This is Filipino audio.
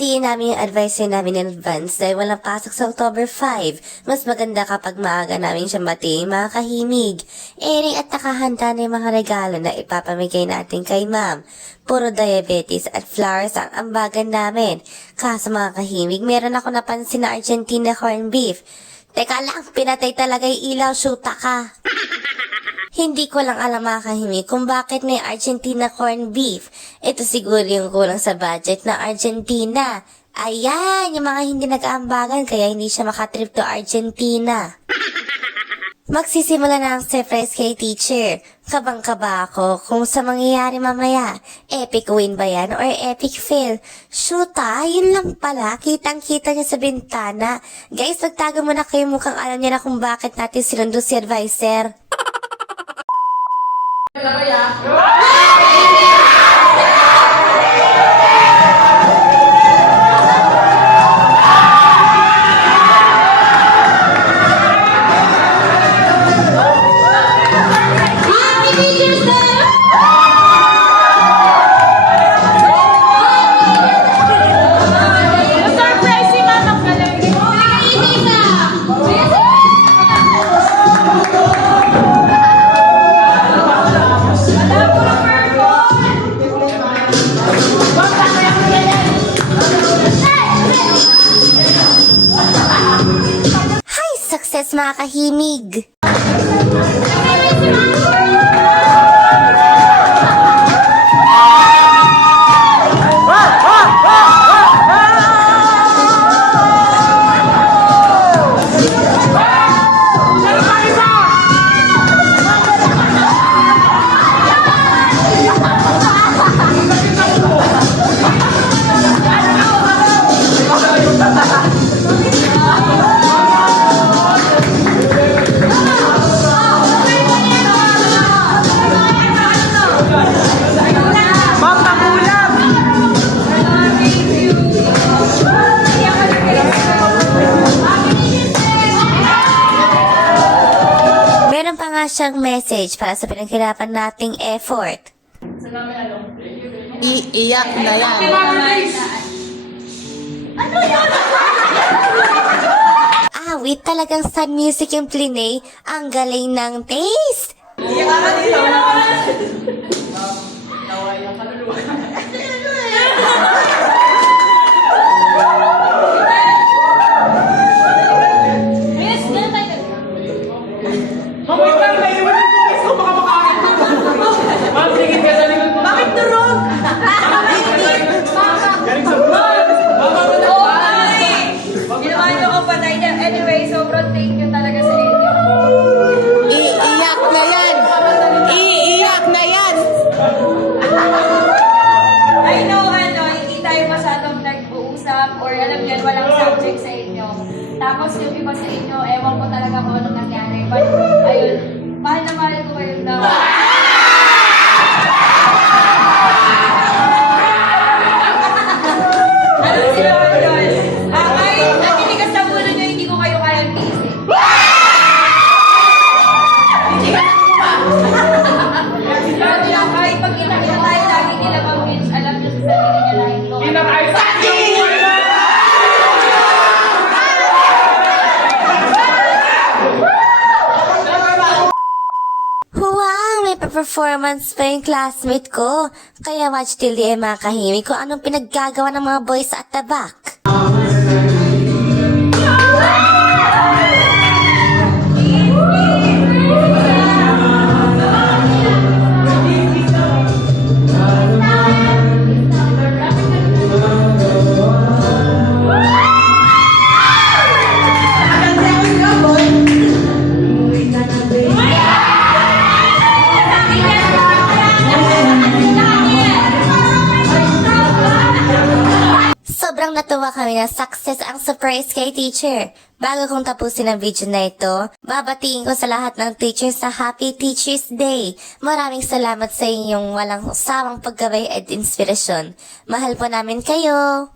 babatiin namin yung advice namin in advance dahil walang pasok sa October 5. Mas maganda kapag maaga namin siya batiin mga kahimig. Airing at nakahanda na yung mga regalo na ipapamigay natin kay ma'am. Puro diabetes at flowers ang ambagan namin. Kaso mga kahimig, meron ako napansin na Argentina corned beef. Teka lang, pinatay talaga yung ilaw, shoota ka. Hindi ko lang alam mga kahimig kung bakit may Argentina corned beef. Ito siguro yung kulang sa budget ng Argentina. Ayan, yung mga hindi nag-aambagan kaya hindi siya makatrip to Argentina. Magsisimula na ang surprise kay teacher. Kabang-kaba ako kung sa mangyayari mamaya. Epic win ba yan or epic fail? Shoota, yun lang pala. Kitang-kita niya sa bintana. Guys, magtago muna kayo, mukhang alam niya na kung bakit natin sinundo si advisor. Success mga kahimig! Siyang message para sa pinaghirapan nating effort. Iiyak na yan. Ano yun? Wait, talagang sad music yung plinay. Ang galing ng taste! Iiyak ka dito. Walang subject sa inyo. Tapos yung iba sa inyo, ewan ko talaga kung anong nangyari. But, ayun, mahal na mahal ko kayo daw. Anong sila yun? Kahit natinigas sa ulo nyo, hindi ko kayo kayang tisip. Hindi ka na kahit pag kita tayo, lagi nila mag-wins. Alam nyo sa sarili niya na ito. Kita tayo sa performance pa yung classmate ko. Kaya watch till the end mga kahimig kung anong pinaggagawa ng mga boys at the back. Sobrang natuwa kami na success ang surprise kay teacher. Bago kong tapusin ang video na ito, babatiin ko sa lahat ng teachers sa Happy Teachers Day. Maraming salamat sa inyong walang sawang paggabay at inspirasyon. Mahal po namin kayo!